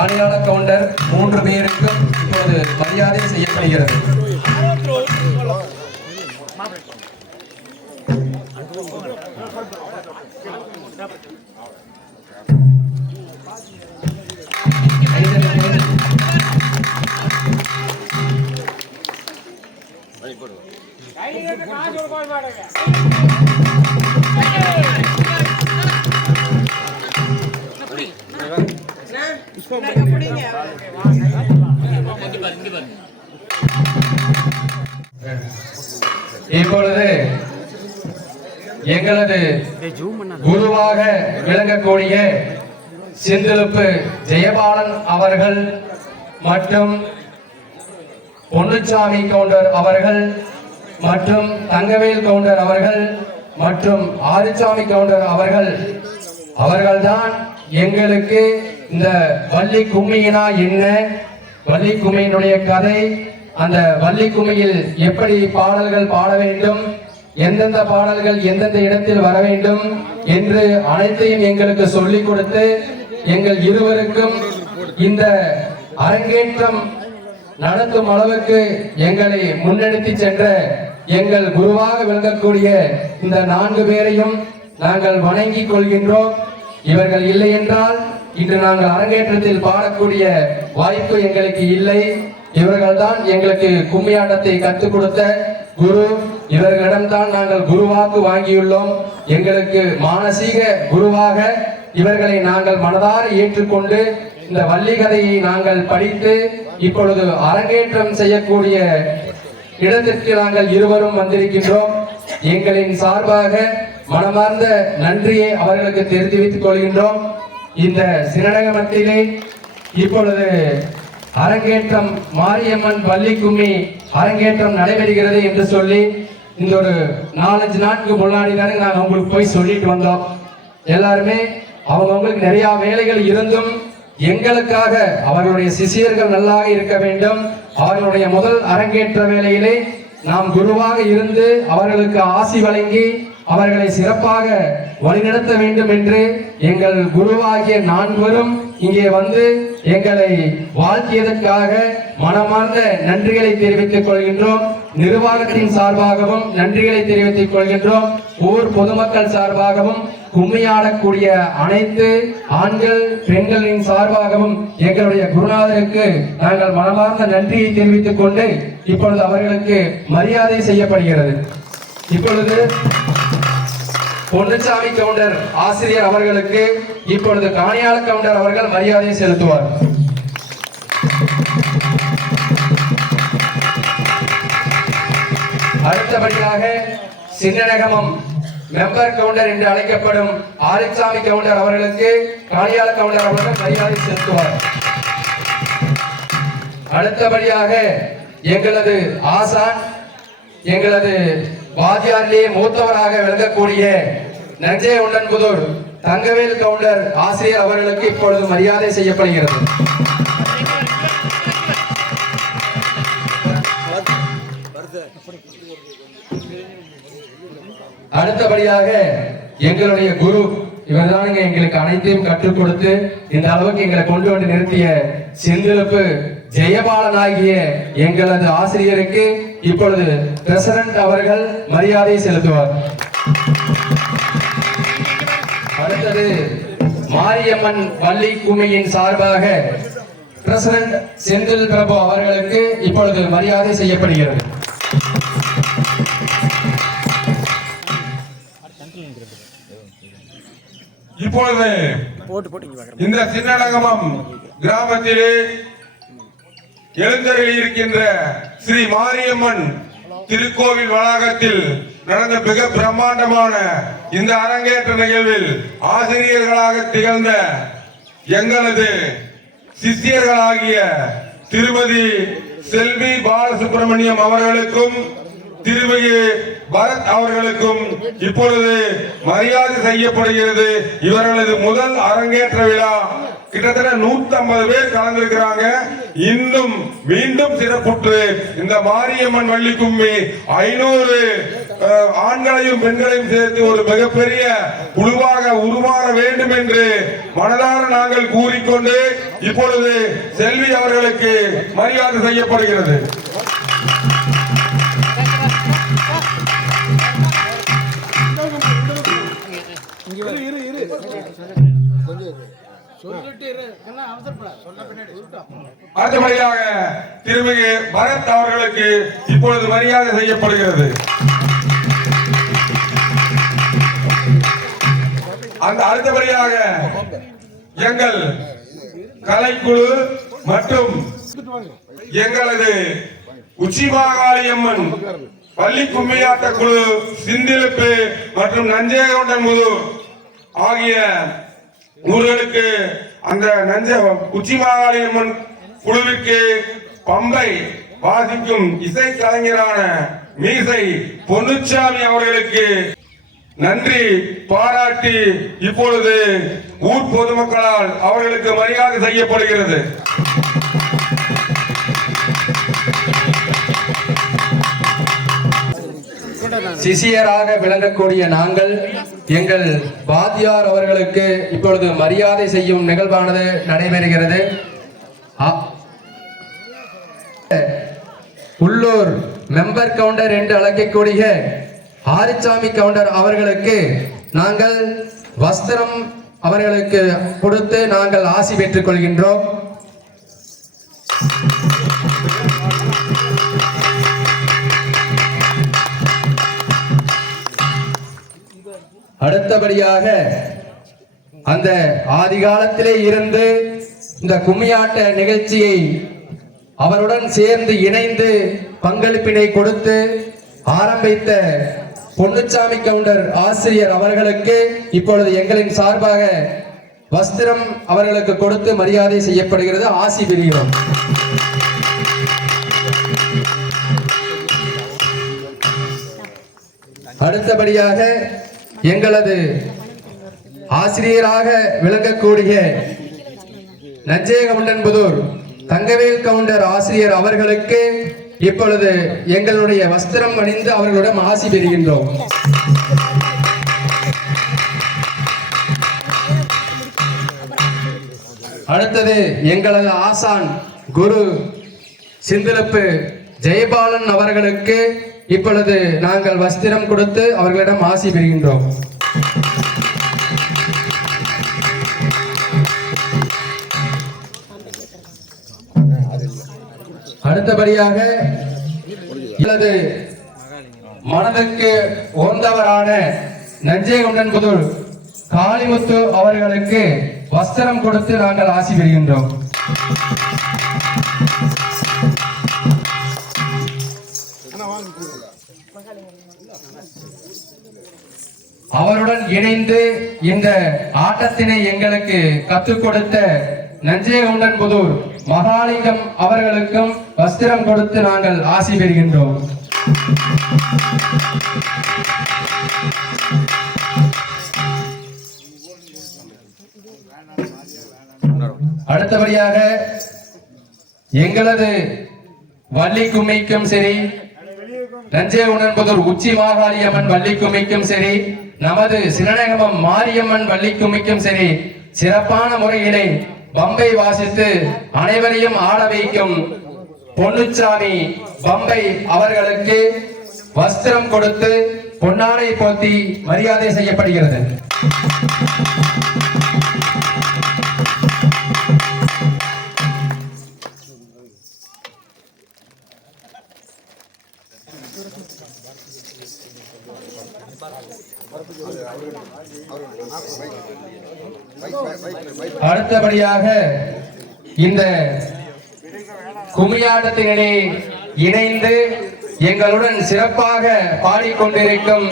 காணியாள counter 3 பேருக்கும் இப்போது மரியாதை செய்யப்படுகிறது. இப்பொழுது எங்களது குருவாக விளங்கக்கூடிய சிந்திலுப்பு ஜெயபாலன் அவர்கள் மற்றும் பொன்னுச்சாமி கவுண்டர் அவர்கள் மற்றும் தங்கவேல் கவுண்டர் அவர்கள் மற்றும் ஆறுசாமி கவுண்டர் அவர்கள்தான் எங்களுக்கு இந்த வள்ளி கும்மியினா என்ன, வள்ளி கும்மியினுடைய கதை, அந்த வள்ளி கும்மியில் எப்படி பாடல்கள் பாட வேண்டும், எந்தெந்த பாடல்கள் எந்தெந்த இடத்தில் வர வேண்டும் என்று அனைத்தையும் எங்களுக்கு சொல்லிக் கொடுத்து எங்கள் இருவருக்கும் இந்த அரங்கேற்றம் நடத்தும் அளவுக்கு எங்களை முன்னெடுத்து சென்ற எங்கள் குருவாக விளங்கக்கூடிய இந்த 4 பேரையும் நாங்கள் வணங்கிக் கொள்கின்றோம். இவர்கள் இல்லை என்றால் இன்று நாங்கள் அரங்கேற்றத்தில் பாடக்கூடிய வாய்ப்பு எங்களுக்கு இல்லை. இவர்கள்தான் எங்களுக்கு கும்மியாட்டத்தை கற்றுக் கொடுத்த குரு. இவர்களிடம்தான் நாங்கள் குருவாக்கு வாங்கியுள்ளோம். எங்களுக்கு மானசீக குருவாக இவர்களை நாங்கள் மனதார ஏற்றுக்கொண்டு இந்த வள்ளி கதையை நாங்கள் படித்து இப்பொழுது அரங்கேற்றம் செய்யக்கூடிய இடத்திற்கு நாங்கள் இருவரும் வந்திருக்கின்றோம். எங்களின் சார்பாக மனமார்ந்த நன்றியை அவர்களுக்கு தெரிவித்துக் கொள்கின்றோம். இந்த சிறடகமத்திலே இப்பொழுது அரங்கேற்றம் மாரியம்மன் வள்ளி கும்மி அரங்கேற்றம் நடைபெறுகிறது என்று சொல்லி இந்த ஒரு 4-5 நாட்களுக்கு முன்னாடி தானே நாங்கள் உங்களுக்கு போய் சொல்லிட்டு வந்தோம். எல்லாருமே அவங்களுக்கு நிறைய வேலைகள் இருந்தும் எங்களுக்காக அவர்களுடைய சிஷியர்கள் நல்லாக இருக்க வேண்டும், அவர்களுடைய முதல் அரங்கேற்ற வேலையிலே நாம் குருவாக இருந்து அவர்களுக்கு ஆசி வழங்கி அவர்களை சிறப்பாக வழிநடத்த வேண்டும் என்று எங்கள் குருவாகிய 4 இங்கே வந்து எங்களை வாழ்த்தியதற்காக மனமார்ந்த நன்றிகளை தெரிவித்துக் கொள்கின்றோம். நிர்வாகத்தின் சார்பாகவும் நன்றிகளை தெரிவித்துக் கொள்கின்றோம். ஊர் பொதுமக்கள் சார்பாகவும் கும்மியாடக்கூடிய அனைத்து ஆண்கள் பெண்களின் சார்பாகவும் எங்களுடைய குருநாதருக்கு நாங்கள் மனமார்ந்த நன்றியை தெரிவித்துக் கொண்டு இப்பொழுது அவர்களுக்கு மரியாதை செய்யப்படுகிறது. இப்பொழுது பொன்னுச்சாமி கவுண்டர் ஆசிரியர் அவர்களுக்கு இப்பொழுது காணியாள கவுண்டர் அவர்கள் மரியாதை செலுத்துவார். அடுத்தபடியாக சின்னநகமம் மெம்பர் கவுண்டர் என்று அழைக்கப்படும் ஆறுசாமி கவுண்டர் அவர்களுக்கு காணியாள கவுண்டர் அவர்கள் மரியாதை செலுத்துவார். அடுத்தபடியாக எங்களது ஆசான், எங்களது வாத்தியாரிலே மூத்தவராக விளங்கக்கூடிய நஞ்சை உண்டன்புதூர் தங்கவேல் கவுண்டர் ஆசிரியர் அவர்களுக்கு இப்பொழுது மரியாதை செய்யப்படுகிறது. அடுத்தபடியாக எங்களுடைய குரு, இவர்தான் எங்களுக்கு அனைத்தையும் கற்றுக் கொடுத்து இந்த அளவுக்கு எங்களை கொண்டு வந்து நிறுத்திய சிந்திலுப்பு ஜெயபாலன் ஆகிய எங்களது ஆசிரியருக்கு இப்பொழுது பிரசிடன்ட் அவர்கள் மரியாதை செலுத்துவார். அடுத்தது மாரியம்மன் வள்ளி கும்மியின் சார்பாக பிரசிடன்ட் செந்தில் பிரபு அவர்களுக்கு இப்பொழுது மரியாதை செய்யப்படுகிறது. இப்பொழுது இந்த சின்னநகமம் கிராமத்திலே எழுந்தருளி இருக்கின்ற ஸ்ரீ மாரியம்மன் திருக்கோவில் வளாகத்தில் நடந்த மிக பிரம்மாண்டமான இந்த அரங்கேற்ற நிகழ்வில் ஆசிரியர்களாக திகழ்ந்த எங்களது சிஷியர்களாகிய திருமதி செல்வி பாலசுப்ரமணியம் அவர்களுக்கும் திருமிகு பரத் அவர்களுக்கும் இப்பொழுது மரியாதை செய்யப்படுகிறது. இவர்களது முதல் அரங்கேற்ற விழா கிட்டத்தட்ட 150 பேர் கலந்திருக்கிறாங்க. இன்னும் மீண்டும் சிறப்புற்று இந்த மாரியம்மன் வள்ளி கும்மி 500 ஆண்களையும் பெண்களையும் சேர்த்து ஒரு மிகப்பெரிய குழுவாக உருமாற வேண்டும் வேண்டும் என்று மனதார நாங்கள் கூறிக்கொண்டு இப்பொழுது செல்வி அவர்களுக்கு மரியாதை செய்யப்படுகிறது. அடுத்தபடியாக திருமிகு பரத் அவர்களுக்கு இப்பொழுது மரியாதை செய்யப்படுகிறது. அந்த அடுத்தபடியாக எங்கள் கலைக்குழு மற்றும் எங்களது உச்சி மாகாளியம்மன் பள்ளி கும்மியாட்ட குழு சிந்திலுப்பு மற்றும் நஞ்சேகவுண்டன்முதூர் ஆகிய ஊர்களுக்கு அந்த உச்சி மாகாளியம்மன் குழுவிற்கு பம்பை வாசிக்கும் இசை கலைஞரான மீசை பொன்னுச்சாமி அவர்களுக்கு நன்றி பாராட்டி இப்பொழுது ஊர் பொதுமக்களால் அவர்களுக்கு மரியாதை செய்யப்படுகிறது. சிசியராக விளங்கக்கூடிய நாங்கள் எங்கள் வாத்தியார் அவர்களுக்கு இப்பொழுது மரியாதை செய்யும் நிகழ்வானது நடைபெறுகிறது. உள்ளூர் மெம்பர் கவுண்டர் என்று அழைக்கக்கூடிய ஆரிச்சாமி கவுண்டர் அவர்களுக்கு நாங்கள் வஸ்திரம் அவர்களுக்கு கொடுத்து நாங்கள் ஆசி பெற்றுக் கொள்கின்றோம். அடுத்தபடியாக அந்த ஆதி காலத்திலே இருந்து இந்த கும்மியாட்ட நிகழ்ச்சியை அவருடன் சேர்ந்து இணைந்து பங்களிப்பினை கொடுத்து ஆரம்பித்த பொன்னுச்சாமி கவுண்டர் ஆசிரியர் அவர்களுக்கு இப்பொழுது எங்களின் சார்பாக வஸ்திரம் அவர்களுக்கு கொடுத்து மரியாதை செய்யப்படுகிறது. ஆசி பெறுகிறோம். அடுத்தபடியாக எங்களது ஆசிரியராக விளங்கக்கூடிய நஞ்சேகவுண்டன்புதூர் தங்கவேல் கவுண்டர் ஆசிரியர் அவர்களுக்கு இப்பொழுது எங்களுடைய வஸ்திரம் அணிந்து அவர்களிடம் ஆசி பெறுகின்றோம். அடுத்தது எங்களது ஆசான் குரு சிந்திலப்பு ஜெயபாலன் அவர்களுக்கு இப்பொழுது நாங்கள் வஸ்திரம் கொடுத்து அவர்களிடம் ஆசி பெறுகின்றோம். அடுத்தபடியாக மனதுக்கு ஓர்ந்தவரான நஞ்சேகவுண்டன்புதூர் காளிமுத்து அவர்களுக்கு வஸ்திரம் கொடுத்து நாங்கள் ஆசி பெறுகின்றோம். அவருடன் இணைந்து இந்த ஆட்டத்தினை எங்களுக்கு கற்றுக் கொடுத்த நஞ்சேகவுண்டன்புதூர் மகாலிங்கம் அவர்களுக்கும் வஸ்திரம் கொடுத்து நாங்கள் ஆசி பெறுகின்றோம். அடுத்தபடியாக எங்களது வள்ளி கும்மிக்கும் சரி, நஞ்சேகவுண்டன்புதூர் உச்சி மாகாளியம்மன் வள்ளி கும்மிக்கும் சரி, நமது சிறநகமம் மாரியம்மன் வள்ளி கும்மிக்கும் சரி, சிறப்பான முறையிலே பம்பை வாசித்து அனைவரையும் ஆட வைக்கும் பொன்னுச்சாமி பம்பை அவர்களுக்கு வஸ்திரம் கொடுத்து பொன்னாடை போத்தி மரியாதை செய்யப்படுகிறது. அடுத்தபடியாக இந்த கும்மியாட்டத்தினிடையே இணைந்து எங்களுடன் சிறப்பாக பாடிக்கொண்டிருக்கும்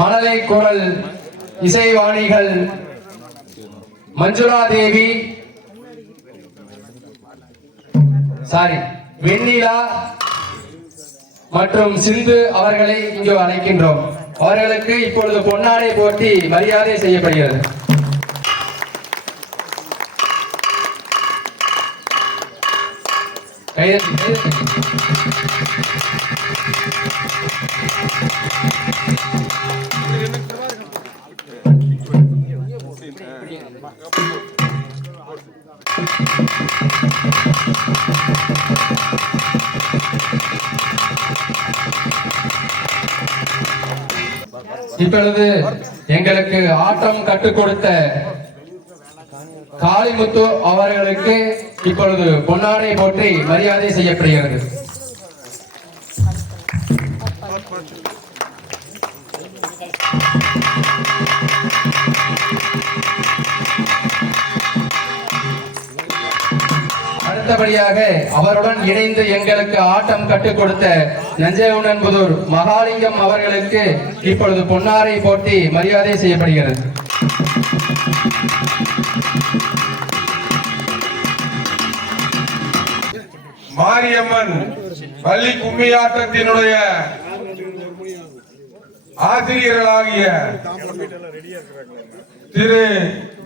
மழலை குரல் இசைவாணிகள் மஞ்சுளா தேவி, வெண்ணிலா மற்றும் சிந்து அவர்களை இங்கு அழைக்கின்றோம். அவர்களுக்கு இப்பொழுது பொன்னாடை போட்டி மரியாதை செய்யப்படுகிறது. இப்பொழுது எங்களுக்கு ஆட்டம் கற்றுக் கொடுத்த காளிமுத்து அவர்களுக்கு இப்பொழுது பொன்னாடை போற்றி மரியாதை செய்யப்படுகிறது. அடுத்தபடியாக அவருடன் இணைந்து எங்களுக்கு ஆட்டம் கற்றுக் கொடுத்த நஞ்சையுடன்புதூர் மகாலிங்கம் அவர்களுக்கு இப்பொழுது பொன்னாடை போற்றி மரியாதை செய்யப்படுகிறது. மாரியம்மன் பள்ளி கும்மியாட்டத்தினுடைய ஆசிரியர்களாகிய திரு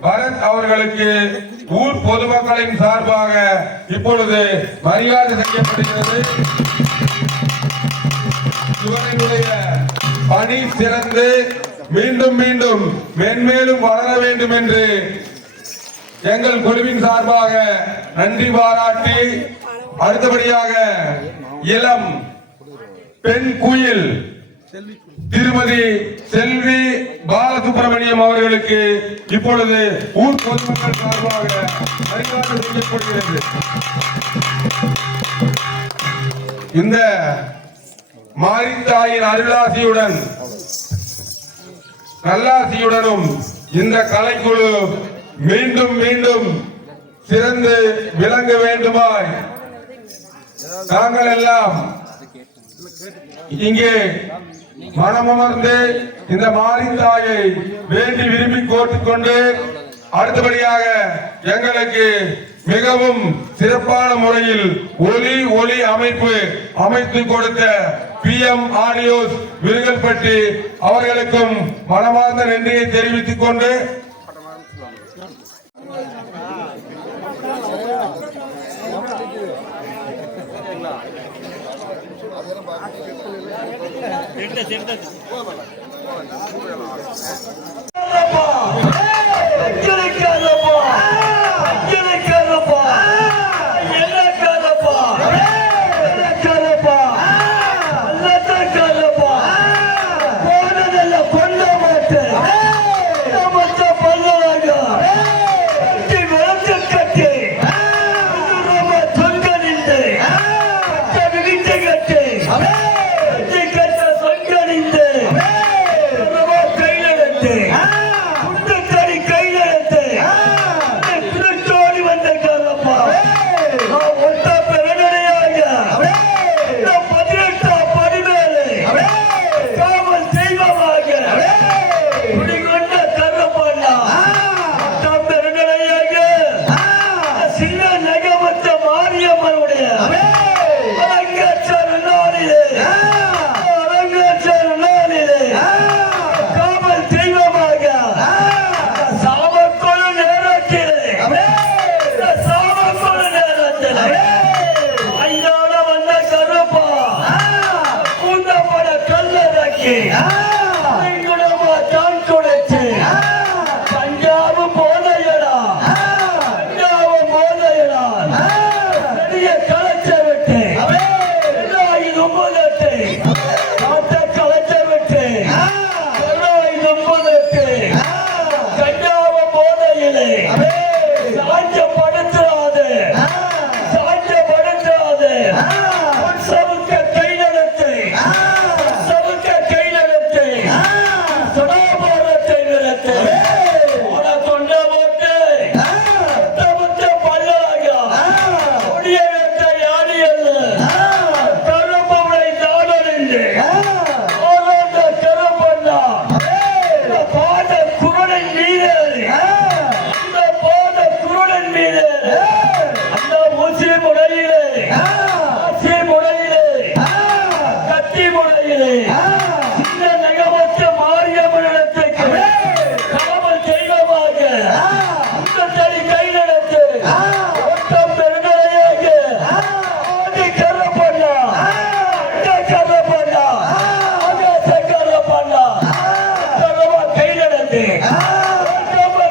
பரத் அவர்களுக்கு ஊர் பொதுமக்களின் சார்பாக இப்பொழுது மரியாதை செய்யப்படுகிறது. இவர்களுடைய பணி சிறந்து மீண்டும் மீண்டும் மென்மேலும் வளர வேண்டும் என்று எங்கள் குழுவின் சார்பாக நன்றி பாராட்டி, அடுத்தபடியாக இளம் பெண் குயில் திருமதி செல்வி பாலசுப்ரமணியம் அவர்களுக்கு இப்பொழுது ஊர் பொதுமக்கள் சார்பாக மரியாதை செய்யப்படுகிறது. இந்த மாரித்தாயின் அருளாசியுடன் நல்லாசியுடனும் இந்த கலைக்குழு மீண்டும் மீண்டும் சிறந்து விளங்க வேண்டுமாய் நாங்கள் எல்லாம் இங்கே மனமர்ந்து இந்த மாரித்தாயை வேண்டி விரும்பி கோர்த்துக்கொண்டு, அடுத்தபடியாக எங்களுக்கு மிகவும் சிறப்பான முறையில் ஒலி அமைத்து கொடுத்த PM ஆடியோஸ் விருகல்பட்டி அவர்களுக்கும் மனமார்ந்த நன்றியை தெரிவித்துக் கொண்டு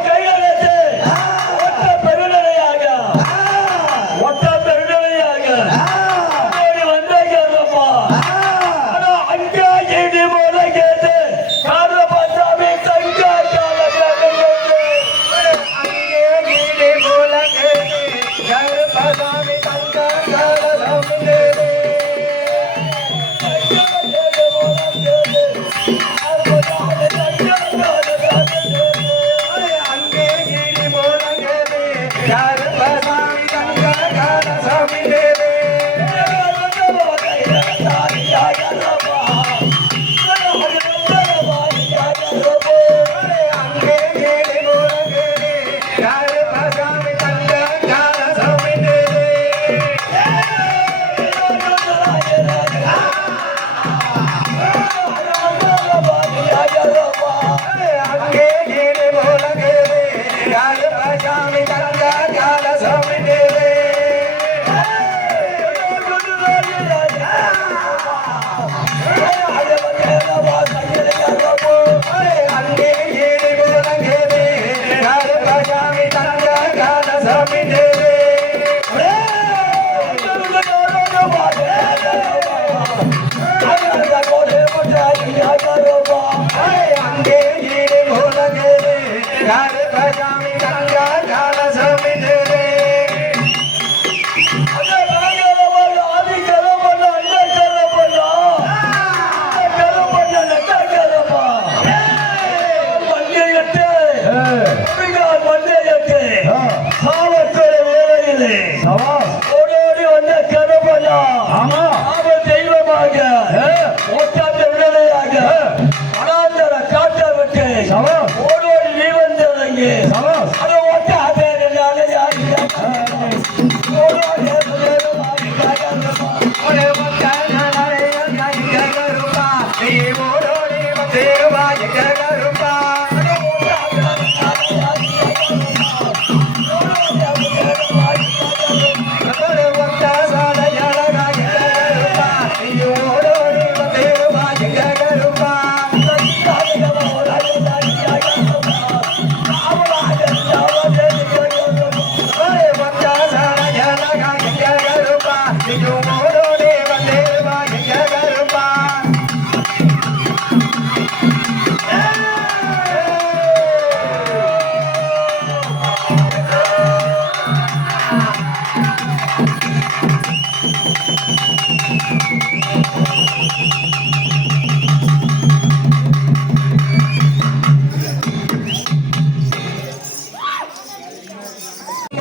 கையில சாமி தங்க கால சாமி தேவே அங்கே ஏழு கோலங்கேவே சாமி தங்க கால சாமி தேவே அங்கே ஏழு கோலங்கேவே சாமி தங்க கால சாமி தேவே ஓடோடி வந்த கருப்பையா அவன் தெய்வமாக ஒட்டாந்த விடுதலையாக அனாந்தர காட்ட விட்டு ஓடோடி நீ வந்தவங்க அதை ஒட்டாத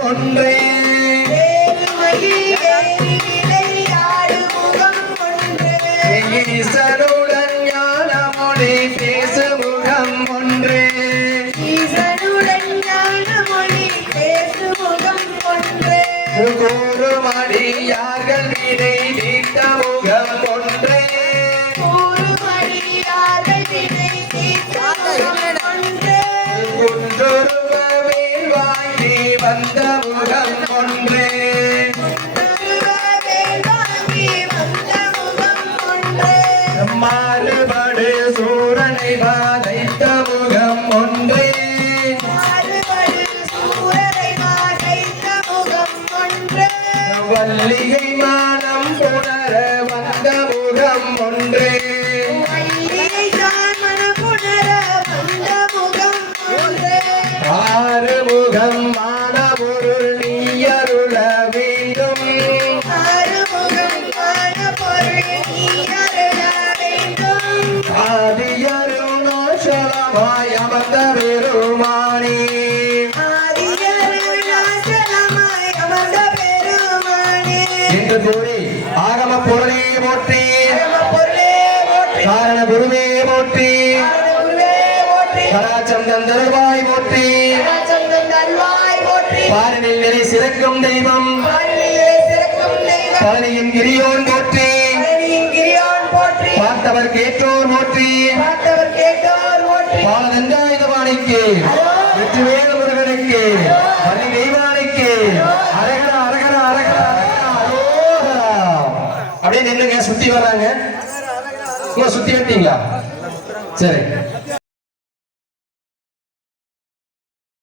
ஒன்றே ஈசனுடன் ஞானமொழி பேசுமுகம் ஒன்றே கூறுமடியார்கள் வினை தீர்த்த முகம் ஒன்றே குன்றுருவவேல் வாங்கி வந்த முகம் ஒன்றே மாறுபடு சூரனை வாதைத்த முகம் ஒன்றே வள்ளிகை மானம் புணர வந்த முகம் ஒன்றே ஆறுமுகம் மானபொருள் நீயருள வேண்டும் ஆதியருணாச்சலமாய் அமர்ந்த பெருமானே என்று கூறி ஆகம பொருளே போற்றி காரண குருவே போற்றி கடாச்சம் தந்தருவாய் போற்றி பாரனில் நிலை சிறக்கும் தெய்வம் பழனியின் கிரியோன் போற்றி பார்த்தவர் கேட்டோர் போற்றி பாலதண்டாயுதபாணிக்கு வெற்றிவேல் முருகனுக்கு பள்ளி தெய்வானைக்கு அரகர அரகர அரகர அரோகரா. அப்படியே நின்னுங்க, சுத்தி வர்றாங்க. சுத்தி விட்டீங்களா? சரி.